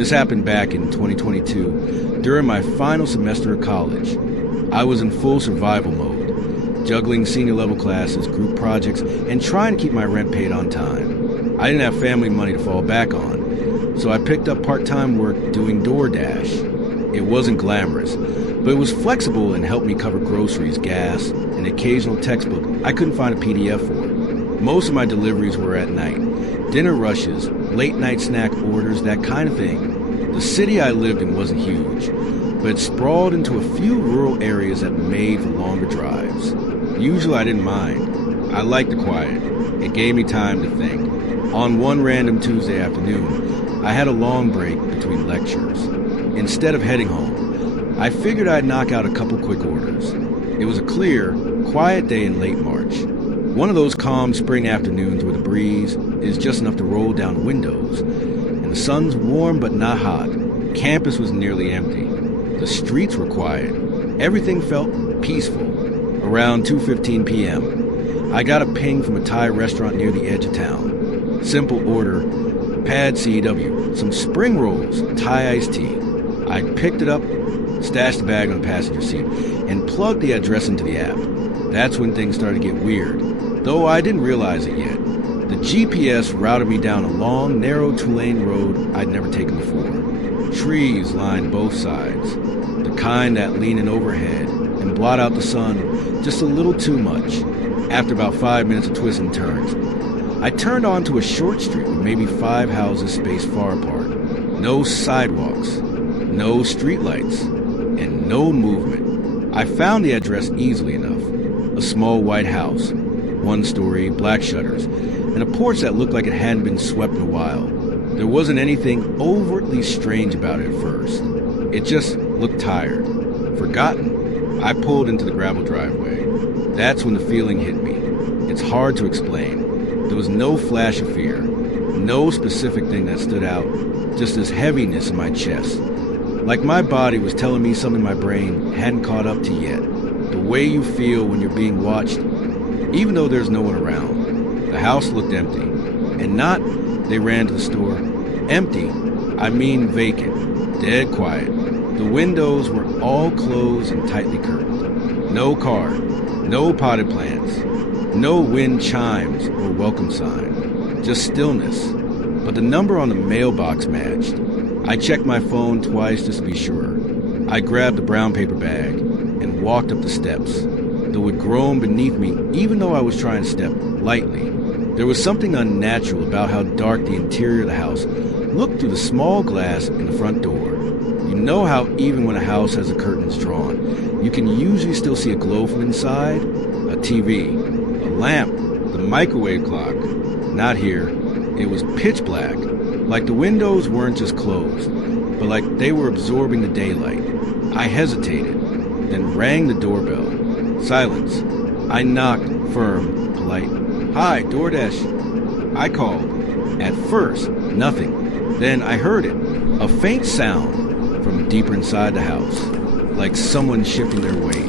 This happened back in 2022, during my final semester of college. I was in full survival mode, juggling senior level classes, group projects, and trying to keep my rent paid on time. I didn't have family money to fall back on, so I picked up part-time work doing DoorDash. It wasn't glamorous, but it was flexible and helped me cover groceries, gas, an occasional textbook I couldn't find a PDF for. Most of my deliveries were at night. Dinner rushes, late-night snack orders, that kind of thing. The city I lived in wasn't huge, but it sprawled into a few rural areas that made for longer drives. Usually I didn't mind. I liked the quiet. It gave me time to think. On one random Tuesday afternoon, I had a long break between lectures. Instead of heading home, I figured I'd knock out a couple quick orders. It was a clear, quiet day in late March. One of those calm spring afternoons where the breeze is just enough to roll down windows, and the sun's warm but not hot. Campus was nearly empty. The streets were quiet. Everything felt peaceful. Around 2:15 p.m., I got a ping from a Thai restaurant near the edge of town. Simple order, pad CEW, some spring rolls, Thai iced tea. I picked it up, stashed the bag on the passenger seat, and plugged the address into the app. That's when things started to get weird, though I didn't realize it yet. The GPS routed me down a long, narrow two-lane road I'd never taken before. Trees lined both sides, the kind that lean in overhead and blot out the sun just a little too much. After about 5 minutes of twists and turns, I turned onto a short street with maybe 5 houses spaced far apart. No sidewalks, no streetlights, and no movement. I found the address easily enough. A small white house, 1-story, black shutters, and a porch that looked like it hadn't been swept in a while. There wasn't anything overtly strange about it at first. It just looked tired, forgotten. I pulled into the gravel driveway. That's when the feeling hit me. It's hard to explain. There was no flash of fear, no specific thing that stood out, just this heaviness in my chest. Like my body was telling me something my brain hadn't caught up to yet. The way you feel when you're being watched, even though there's no one around. The house looked empty. And not, they ran to the store. Empty, I mean vacant, dead quiet. The windows were all closed and tightly curtained. No car, no potted plants, no wind chimes or welcome sign. Just stillness. But the number on the mailbox matched. I checked my phone twice just to be sure. I grabbed the brown paper bag and walked up the steps. The wood groaned beneath me even though I was trying to step lightly. There was something unnatural about how dark the interior of the house looked through the small glass in the front door. You know how even when a house has the curtains drawn, you can usually still see a glow from inside? A TV, a lamp, the microwave clock. Not here. It was pitch black, like the windows weren't just closed, but like they were absorbing the daylight. I hesitated, then rang the doorbell. Silence. I knocked, firm, polite. "Hi, DoorDash." I called. At first, nothing. Then I heard it. A faint sound from deeper inside the house, like someone shifting their weight.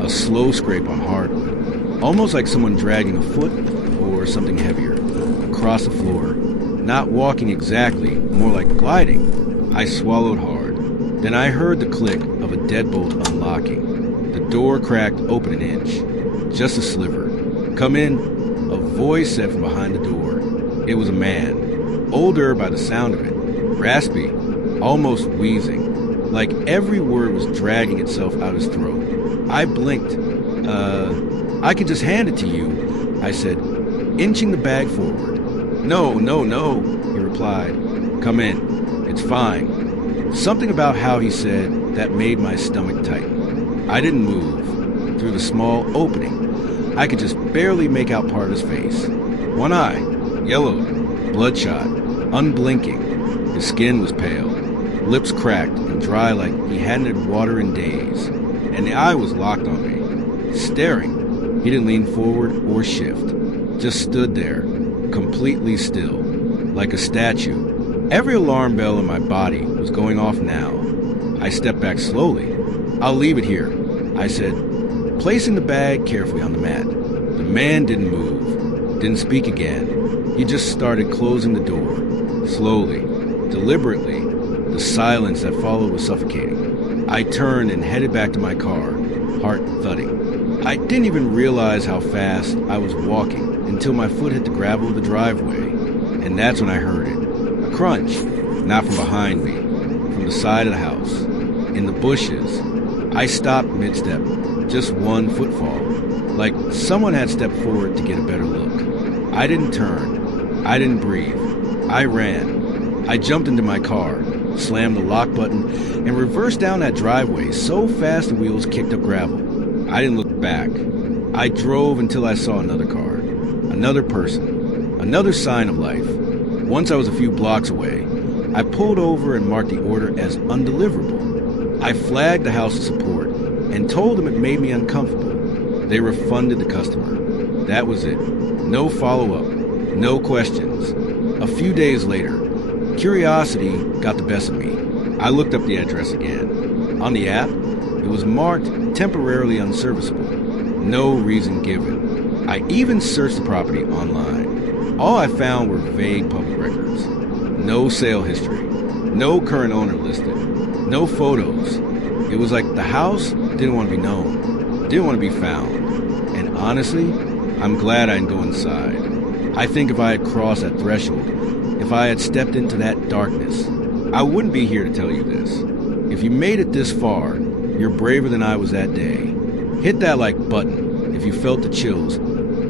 A slow scrape on hardwood, almost like someone dragging a foot or something heavier across the floor. Not walking exactly, more like gliding. I swallowed hard. Then I heard the click of a deadbolt unlocking. The door cracked open an inch. Just a sliver. "Come in," a voice said from behind the door. It was a man. Older by the sound of it. Raspy. Almost wheezing. Like every word was dragging itself out his throat. I blinked. I could just hand it to you," I said, inching the bag forward. No, he replied. "Come in. It's fine." Something about how he said that made my stomach tighten. I didn't move. Through the small opening, I could just barely make out part of his face. One eye, yellowed, bloodshot, unblinking. His skin was pale, lips cracked and dry like he hadn't had water in days. And the eye was locked on me, staring. He didn't lean forward or shift, just stood there, completely still, like a statue. Every alarm bell in my body was going off now. I stepped back slowly. "I'll leave it here," I said, placing the bag carefully on the mat. The man didn't move, didn't speak again. He just started closing the door, slowly, deliberately. The The silence that followed was suffocating. I turned and headed back to my car, heart thudding. I didn't even realize how fast I was walking until my foot hit the gravel of the driveway, and that's when I heard it. A crunch, not from behind me, from the side of the house, in the bushes. I stopped mid-step, just one footfall, like someone had stepped forward to get a better look. I didn't turn. I didn't breathe. I ran. I jumped into my car, slammed the lock button, and reversed down that driveway so fast the wheels kicked up gravel. I didn't look back. I drove until I saw another car, another person, another sign of life. Once I was a few blocks away, I pulled over and marked the order as undeliverable. I flagged the house of support and told them it made me uncomfortable. They refunded the customer. That was it. No follow-up, no questions. A few days later, curiosity got the best of me. I looked up the address again. On the app, it was marked temporarily unserviceable. No reason given. I even searched the property online. All I found were vague public records. No sale history. No current owner listed. No photos. It was like the house didn't want to be known, didn't want to be found. And honestly, I'm glad I didn't go inside. I think if I had crossed that threshold, if I had stepped into that darkness, I wouldn't be here to tell you this. If you made it this far, you're braver than I was that day. Hit that like button if you felt the chills.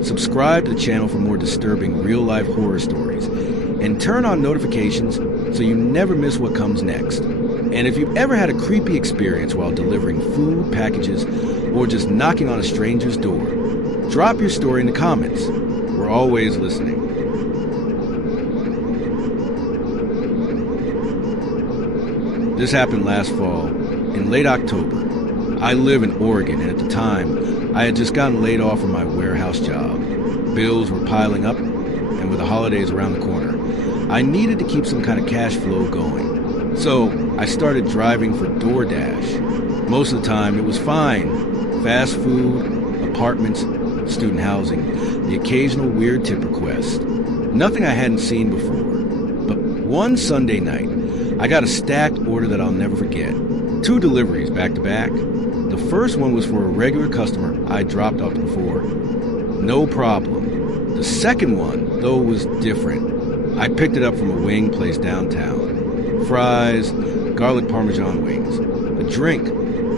Subscribe to the channel for more disturbing real-life horror stories. And turn on notifications so you never miss what comes next. And if you've ever had a creepy experience while delivering food, packages, or just knocking on a stranger's door, drop your story in the comments. We're always listening. This happened last fall, in late October. I live in Oregon, and at the time, I had just gotten laid off from my warehouse job. Bills were piling up, and with the holidays around the corner, I needed to keep some kind of cash flow going. So I started driving for DoorDash. Most of the time, it was fine. Fast food, apartments, student housing, the occasional weird tip request. Nothing I hadn't seen before. But one Sunday night, I got a stacked order that I'll never forget. 2 deliveries back to back. The first one was for a regular customer I dropped off before. No problem. The second one, though, was different. I picked it up from a wing place downtown. Fries, garlic parmesan wings, a drink,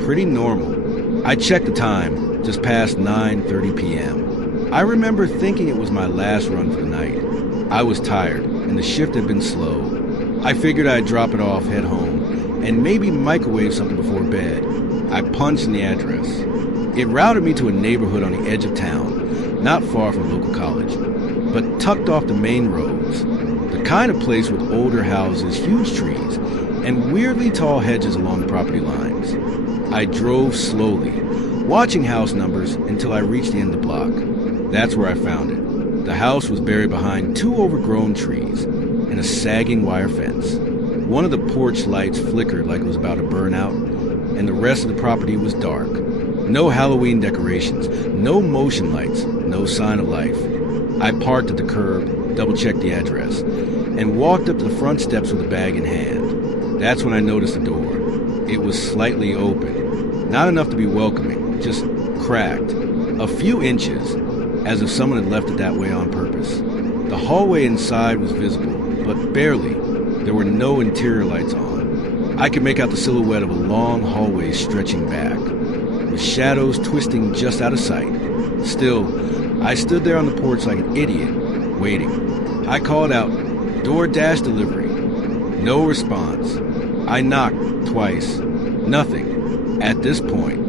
pretty normal. I checked the time, just past 9:30 p.m. I remember thinking it was my last run for the night. I was tired, and the shift had been slow. I figured I'd drop it off, head home, and maybe microwave something before bed. I punched in the address. It routed me to a neighborhood on the edge of town, not far from a local college, but tucked off the main roads. The kind of place with older houses, huge trees, and weirdly tall hedges along the property lines. I drove slowly, watching house numbers until I reached the end of the block. That's where I found it. The house was buried behind 2 overgrown trees and a sagging wire fence. One of the porch lights flickered like it was about to burn out, and the rest of the property was dark. No Halloween decorations, no motion lights, no sign of life. I parked at the curb, double-checked the address, and walked up to the front steps with a bag in hand. That's when I noticed the door. It was slightly open, not enough to be welcoming, just cracked, a few inches, as if someone had left it that way on purpose. The hallway inside was visible, but barely. There were no interior lights on. I could make out the silhouette of a long hallway stretching back, with shadows twisting just out of sight. Still, I stood there on the porch like an idiot, waiting. I called out, "DoorDash delivery." No response. I knocked twice. Nothing. At this point,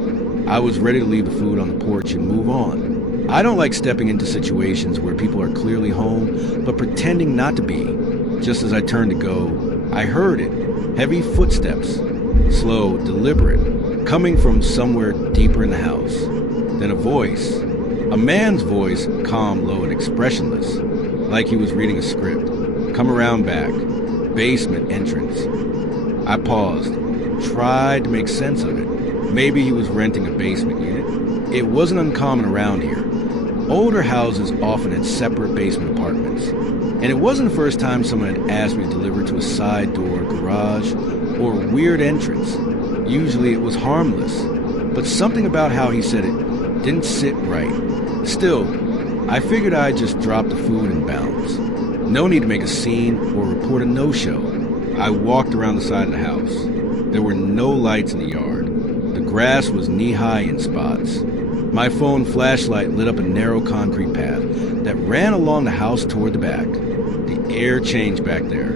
I was ready to leave the food on the porch and move on. I don't like stepping into situations where people are clearly home, but pretending not to be. Just as I turned to go, I heard it. Heavy footsteps. Slow, deliberate, coming from somewhere deeper in the house. Then a voice. A man's voice, calm, low, and expressionless, like he was reading a script. Come around back. Basement entrance. I paused, tried to make sense of it. Maybe he was renting a basement unit. It wasn't uncommon around here. Older houses often had separate basement apartments, and it wasn't the first time someone had asked me to deliver to a side door, garage, or weird entrance. Usually it was harmless, but something about how he said it didn't sit right. Still, I figured I'd just drop the food and bounce. No need to make a scene or report a no-show. I walked around the side of the house. There were no lights in the yard. The grass was knee-high in spots. My phone flashlight lit up a narrow concrete path that ran along the house toward the back. The air changed back there.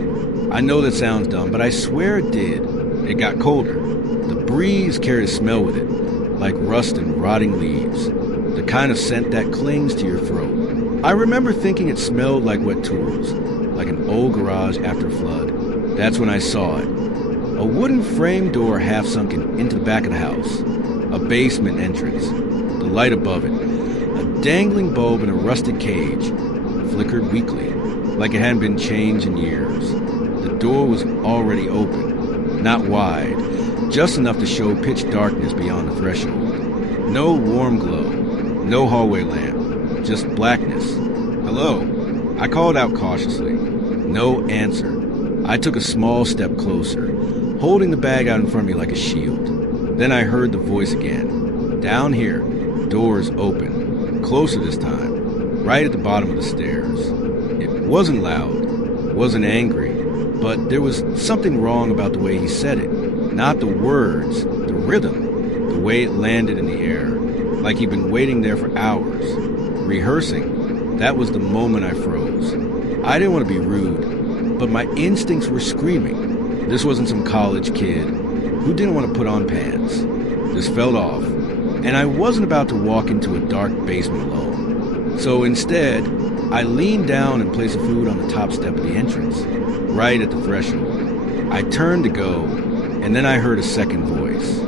I know that sounds dumb, but I swear it did. It got colder. The breeze carried a smell with it, like rust and rotting leaves. The kind of scent that clings to your throat. I remember thinking it smelled like wet tools, like an old garage after a flood. That's when I saw it. A wooden frame door half sunken into the back of the house. A basement entrance. The light above it. A dangling bulb in a rusted cage. Flickered weakly, like it hadn't been changed in years. The door was already open. Not wide. Just enough to show pitch darkness beyond the threshold. No warm glow. No hallway lamp. Just blackness. Hello? I called out cautiously. No answer. I took a small step closer, holding the bag out in front of me like a shield. Then I heard the voice again. Down here, doors open. Closer this time, right at the bottom of the stairs. It wasn't loud, wasn't angry, but there was something wrong about the way he said it. Not the words, the rhythm, the way it landed in the air, like he'd been waiting there for hours. Rehearsing, that was the moment I froze. I didn't want to be rude, but my instincts were screaming. This wasn't some college kid who didn't want to put on pants. This felt off, and I wasn't about to walk into a dark basement alone. So instead, I leaned down and placed the food on the top step of the entrance, right at the threshold. I turned to go, and then I heard a second voice.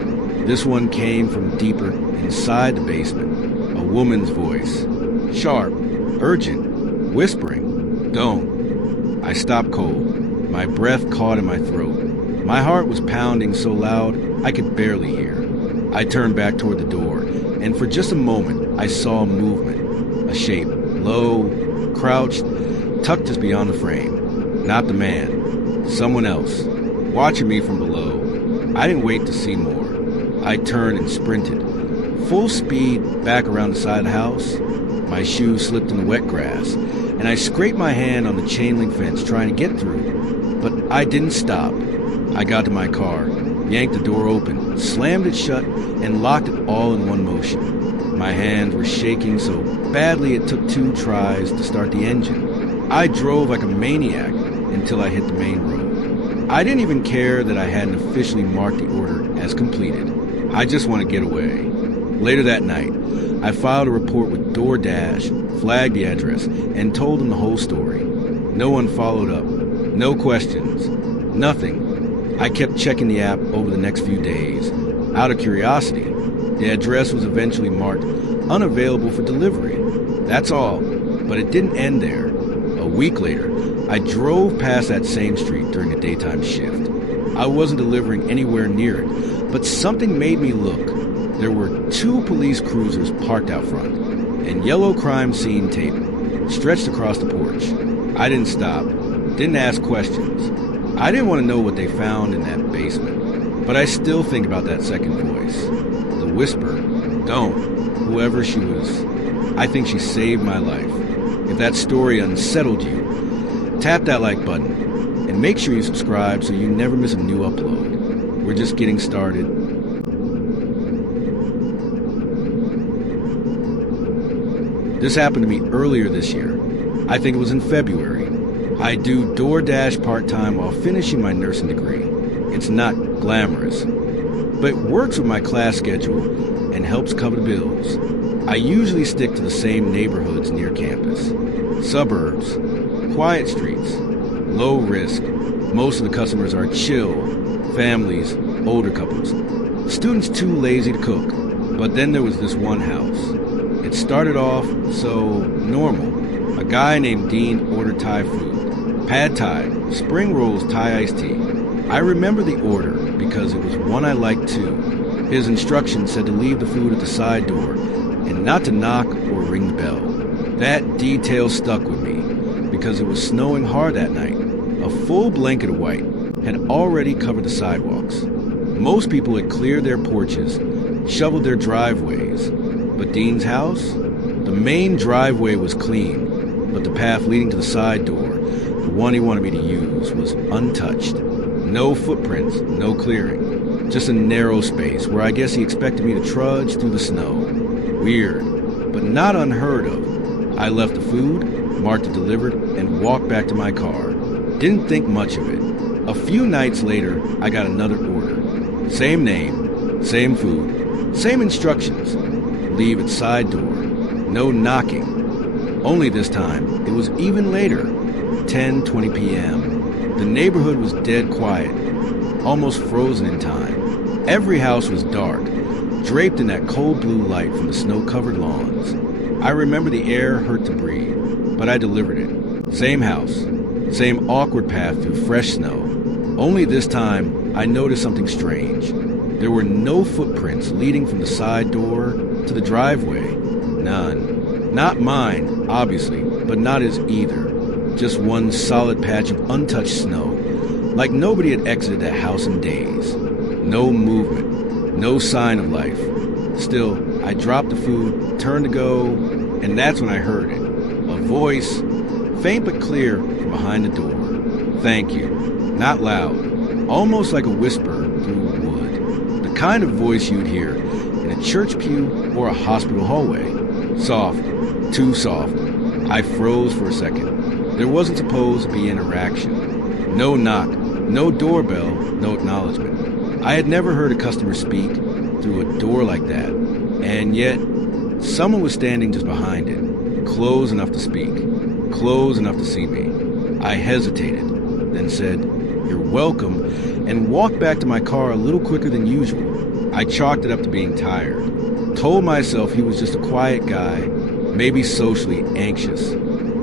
This one came from deeper inside the basement, a woman's voice. Sharp, urgent, whispering, "Don't." I stopped cold. My breath caught in my throat. My heart was pounding so loud I could barely hear. I turned back toward the door, and for just a moment I saw movement. A shape, low, crouched, tucked just beyond the frame. Not the man. Someone else, watching me from below. I didn't wait to see more. I turned and sprinted. Full speed back around the side of the house. My shoes slipped in the wet grass, and I scraped my hand on the chain link fence trying to get through. But I didn't stop. I got to my car, yanked the door open, slammed it shut, and locked it all in one motion. My hands were shaking so badly it took 2 tries to start the engine. I drove like a maniac until I hit the main road. I didn't even care that I hadn't officially marked the order as completed. I just want to get away. Later that night, I filed a report with DoorDash, flagged the address, and told them the whole story. No one followed up. No questions. Nothing. I kept checking the app over the next few days. Out of curiosity, the address was eventually marked unavailable for delivery. That's all, but it didn't end there. A week later, I drove past that same street during a daytime shift. I wasn't delivering anywhere near it, but something made me look. There were 2 police cruisers parked out front, and yellow crime scene tape stretched across the porch. I didn't stop, didn't ask questions. I didn't want to know what they found in that basement, but I still think about that second voice. The whisper, "Don't," whoever she was. I think she saved my life. If that story unsettled you, tap that like button, and make sure you subscribe so you never miss a new upload. We're just getting started. This happened to me earlier this year. I think it was in February. I do DoorDash part-time while finishing my nursing degree. It's not glamorous, but it works with my class schedule and helps cover the bills. I usually stick to the same neighborhoods near campus. Suburbs, quiet streets, low risk. Most of the customers are chill, families, older couples. Students too lazy to cook. But then there was this one house. It started off so normal. A guy named Dean ordered Thai food. Pad Thai, spring rolls, Thai iced tea. I remember the order because it was one I liked too. His instructions said to leave the food at the side door and not to knock or ring the bell. That detail stuck with me because it was snowing hard that night. A full blanket of white had already covered the sidewalks. Most people had cleared their porches, shoveled their driveways. But Dean's house? The main driveway was clean, but the path leading to the side door, the one he wanted me to use, was untouched. No footprints, no clearing. Just a narrow space where I guess he expected me to trudge through the snow. Weird, but not unheard of. I left the food, marked it delivered, and walked back to my car. Didn't think much of it. A few nights later, I got another order. Same name, same food, same instructions. Leave at side door. No knocking. Only this time, it was even later. 10:20 p.m. The neighborhood was dead quiet, almost frozen in time. Every house was dark, draped in that cold blue light from the snow-covered lawns. I remember the air hurt to breathe, but I delivered it. Same house, same awkward path through fresh snow. Only this time, I noticed something strange. There were no footprints leading from the side door to the driveway. None. Not mine, obviously, but not his either. Just one solid patch of untouched snow, like nobody had exited that house in days. No movement, no sign of life. Still, I dropped the food, turned to go, and that's when I heard it. A voice, faint but clear, from behind the door. Thank you. Not loud, almost like a whisper through wood. The kind of voice you'd hear in a church pew or a hospital hallway. Soft, too soft. I froze for a second. There wasn't supposed to be interaction. No knock, no doorbell, no acknowledgement. I had never heard a customer speak through a door like that, and yet someone was standing just behind it, close enough to speak, close enough to see me. I hesitated, then said, "You're welcome," and walked back to my car a little quicker than usual. I chalked it up to being tired. Told myself he was just a quiet guy, maybe socially anxious,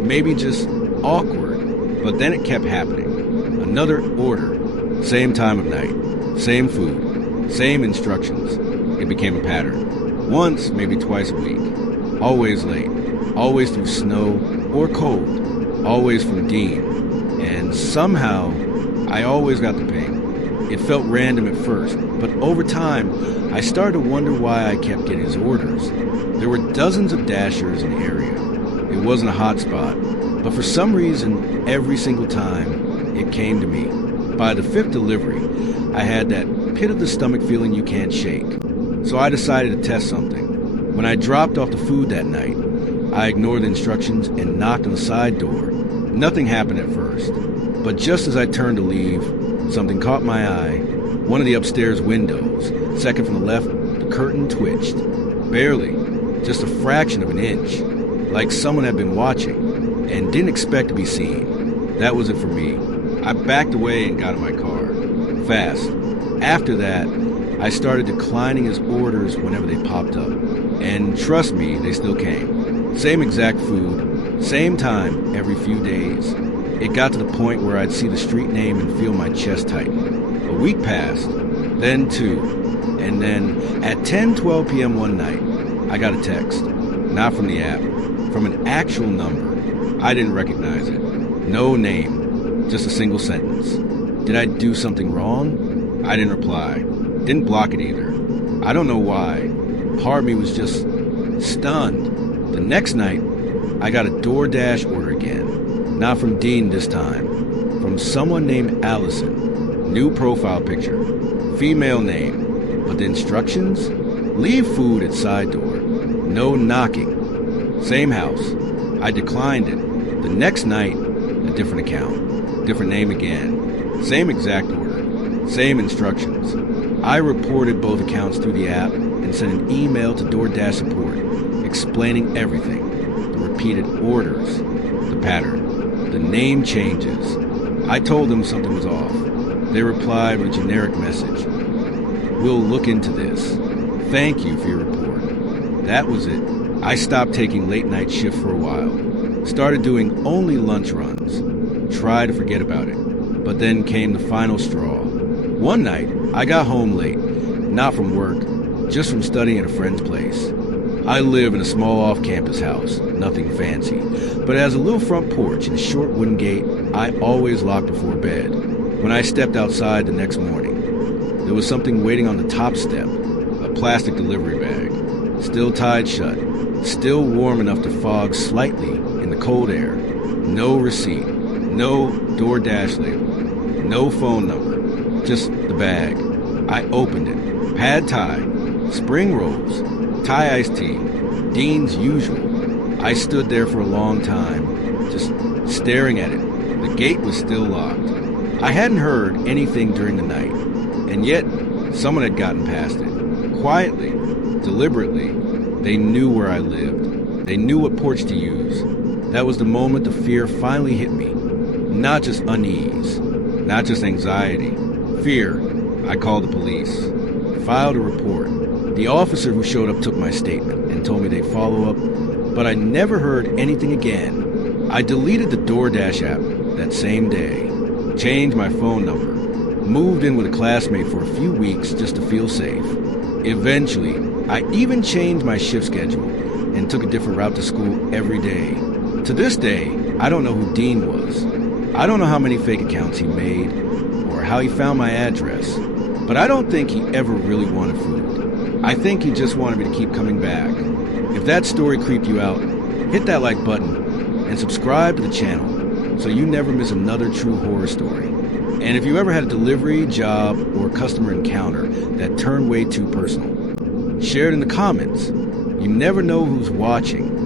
maybe just awkward. But then it kept happening. Another order, same time of night, same food, same instructions. It became a pattern. Once, maybe twice a week. Always late, always through snow or cold, always from Dean. And somehow, I always got the ping. It felt random at first, but over time, I started to wonder why I kept getting his orders. There were dozens of Dashers in the area. It wasn't a hot spot, but for some reason, every single time, it came to me. By the fifth delivery, I had that pit-of-the-stomach feeling you can't shake. So I decided to test something. When I dropped off the food that night, I ignored the instructions and knocked on the side door. Nothing happened at first, but just as I turned to leave, something caught my eye. One of the upstairs windows, second from the left, the curtain twitched. Barely, just a fraction of an inch, like someone had been watching and didn't expect to be seen. That was it for me. I backed away and got in my car. Fast. After that, I started declining his orders whenever they popped up. And trust me, they still came. Same exact food, same time every few days. It got to the point where I'd see the street name and feel my chest tighten. A week passed, then two, and then at 10:12 p.m. one night, I got a text. Not from the app, from an actual number. I didn't recognize it. No name, just a single sentence. Did I do something wrong? I didn't reply. Didn't block it either. I don't know why. Part of me was just stunned. The next night, I got a DoorDash order again. Not from Dean this time. From someone named Allison. New profile picture. Female name. But the instructions? Leave food at side door. No knocking. Same house. I declined it. The next night, a different account. Different name again. Same exact order. Same instructions. I reported both accounts through the app and sent an email to DoorDash support explaining everything. The repeated orders. The pattern. The name changes. I told them something was off. They replied with a generic message. "We'll look into this. Thank you for your report." That was it. I stopped taking late night shifts for a while. Started doing only lunch runs. Tried to forget about it. But then came the final straw. One night, I got home late. Not from work, just from studying at a friend's place. I live in a small off-campus house, nothing fancy, but it has a little front porch and a short wooden gate I always lock before bed. When I stepped outside the next morning, there was something waiting on the top step, a plastic delivery bag, still tied shut, still warm enough to fog slightly in the cold air. No receipt, no DoorDash label, no phone number, just the bag. I opened it. Pad Thai, spring rolls, Thai iced tea, Dean's usual. I stood there for a long time, just staring at it. The gate was still locked. I hadn't heard anything during the night, and yet someone had gotten past it. Quietly, deliberately, they knew where I lived. They knew what porch to use. That was the moment the fear finally hit me. Not just unease, not just anxiety. Fear. I called the police. Filed a report. The officer who showed up took my statement and told me they'd follow up, but I never heard anything again. I deleted the DoorDash app that same day, changed my phone number, moved in with a classmate for a few weeks just to feel safe. Eventually, I even changed my shift schedule and took a different route to school every day. To this day, I don't know who Dean was. I don't know how many fake accounts he made or how he found my address, but I don't think he ever really wanted food. I think he just wanted me to keep coming back. If that story creeped you out, hit that like button and subscribe to the channel so you never miss another true horror story. And if you ever had a delivery, job, or customer encounter that turned way too personal, share it in the comments. You never know who's watching.